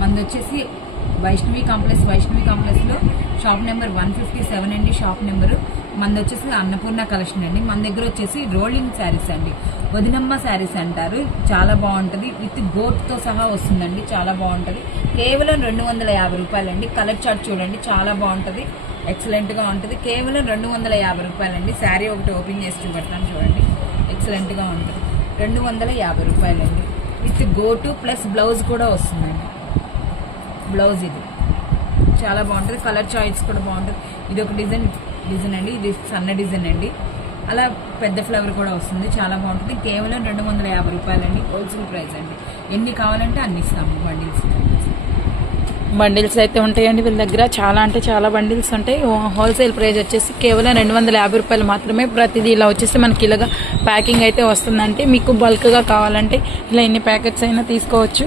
మనది వచ్చేసి వైష్ణవి కాంప్లెక్స్లో షాప్ నెంబర్ 157 అండి. షాప్ నెంబరు మనది వచ్చేసి అన్నపూర్ణ కలెక్షన్ అండి. మన దగ్గర వచ్చేసి రోలింగ్ శారీస్ అండి, వదినమ్మ శారీస్ అంటారు. చాలా బాగుంటుంది, విత్ గోట్తో సహా వస్తుందండి. చాలా బాగుంటుంది. కేవలం 250 రూపాయలండి. కలర్ చార్ట్ చూడండి, చాలా బాగుంటుంది, ఎక్సలెంట్గా ఉంటుంది. కేవలం 250 రూపాయలండి. శారీ ఒకటి ఓపెన్ చేసి చూపెడతాను చూడండి, ఎక్సలెంట్గా ఉంటుంది. 250 రూపాయలండి. విత్ గోటు ప్లస్ బ్లౌజ్ కూడా వస్తుందండి. బ్లౌజ్ ఇది చాలా బాగుంటుంది. కలర్ చాయిస్ కూడా బాగుంటుంది. ఇది ఒక డిజైన్ అండి, ఇది సన్న డిజైన్ అండి. అలా పెద్ద ఫ్లవర్ కూడా వస్తుంది, చాలా బాగుంటుంది. కేవలం 250 రూపాయలండి. హోల్సేల్ ప్రైస్ అండి. ఎన్ని కావాలంటే అన్ని ఇస్తాము. బండిల్స్ అయితే ఉంటాయండి వీళ్ళ దగ్గర, చాలా అంటే చాలా బండిల్స్ ఉంటాయి. హోల్సేల్ ప్రైస్ వచ్చేసి కేవలం 250 రూపాయలు మాత్రమే. ప్రతిదీ ఇలా వచ్చేసి మనకి ఇలాగా ప్యాకింగ్ అయితే వస్తుందంటే, మీకు బల్క్గా కావాలంటే ఇలా ఎన్ని ప్యాకెట్స్ అయినా తీసుకోవచ్చు.